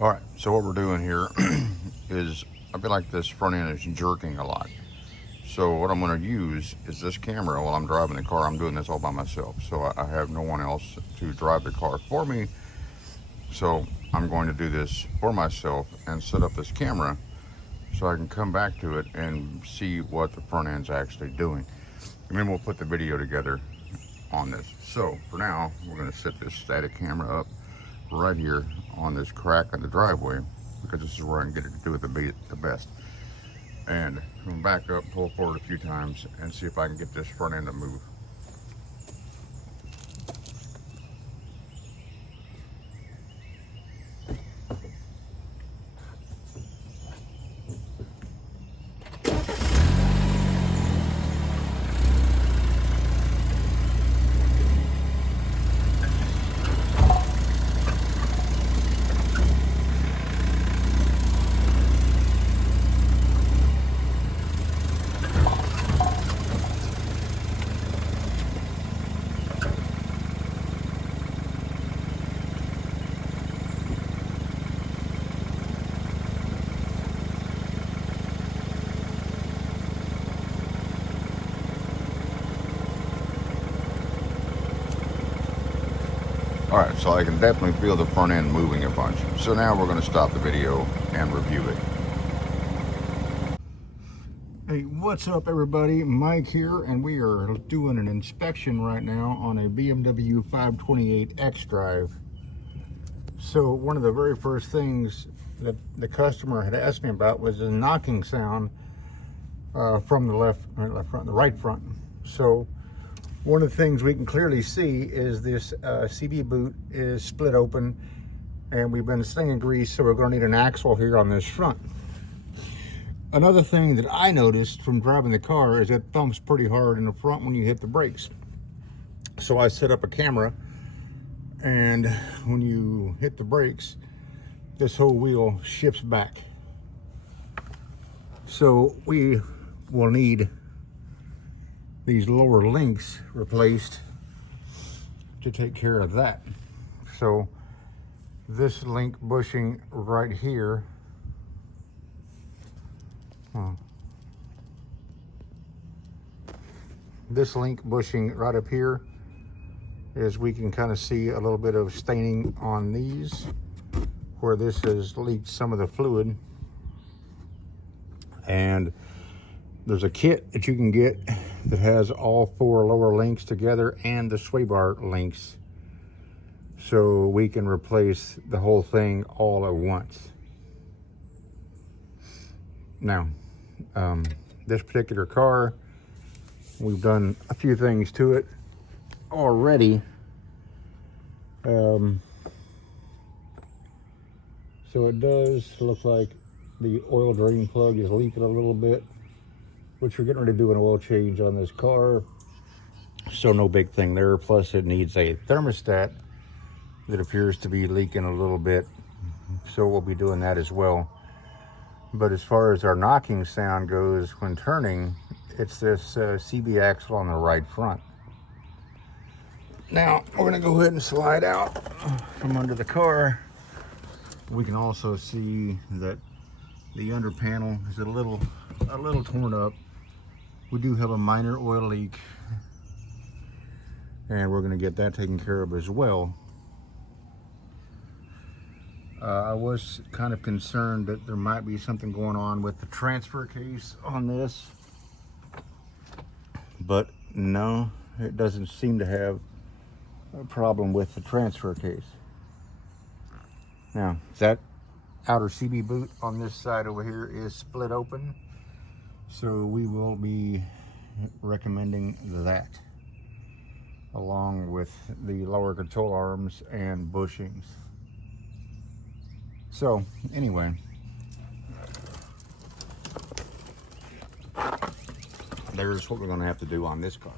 All right, so what we're doing here is, I feel like this front end is jerking a lot. So what I'm going to use is this camera while I'm driving the car. I'm doing this all by myself, so I have no one else to drive the car for me. So I'm going to do this for myself and set up this camera so I can come back to it and see what the front end's actually doing. And then we'll put the video together on this. So for now, we're going to set this static camera up right here on this crack in the driveway, because this is where I can get it to do it the best. And I'm gonna back up, pull forward a few times, and see if I can get this front end to move. All right, so I can definitely feel the front end moving a bunch. So now we're going to stop the video and review it. Hey, what's up everybody? Mike here, and we are doing an inspection right now on a BMW 528 xDrive. So one of the very first things that the customer had asked me about was the knocking sound from the right front. So one of the things we can clearly see is this CB boot is split open, and we've been slinging grease, so we're going to need an axle here on this front. Another thing that I noticed from driving the car is it thumps pretty hard in the front when you hit the brakes. So I set up a camera, and when you hit the brakes, this whole wheel shifts back. So we will need these lower links replaced to take care of that. So this link bushing right here, this link bushing right up here, is we can kind of see a little bit of staining on these where this has leaked some of the fluid. And there's a kit that you can get that has all four lower links together and the sway bar links, so we can replace the whole thing all at once. Now, this particular car, we've done a few things to it already. So it does look like the oil drain plug is leaking a little bit, which we're getting ready to do an oil change on this car. So no big thing there. Plus it needs a thermostat that appears to be leaking a little bit. So we'll be doing that as well. But as far as our knocking sound goes when turning, it's this CB axle on the right front. Now we're gonna go ahead and slide out from under the car. We can also see that the under panel is a little torn up. We do have a minor oil leak, and we're gonna get that taken care of as well. I was kind of concerned that there might be something going on with the transfer case on this, but no, it doesn't seem to have a problem with the transfer case. Now, that outer CB boot on this side over here is split open, so we will be recommending that, along with the lower control arms and bushings. So anyway, there's what we're going to have to do on this car.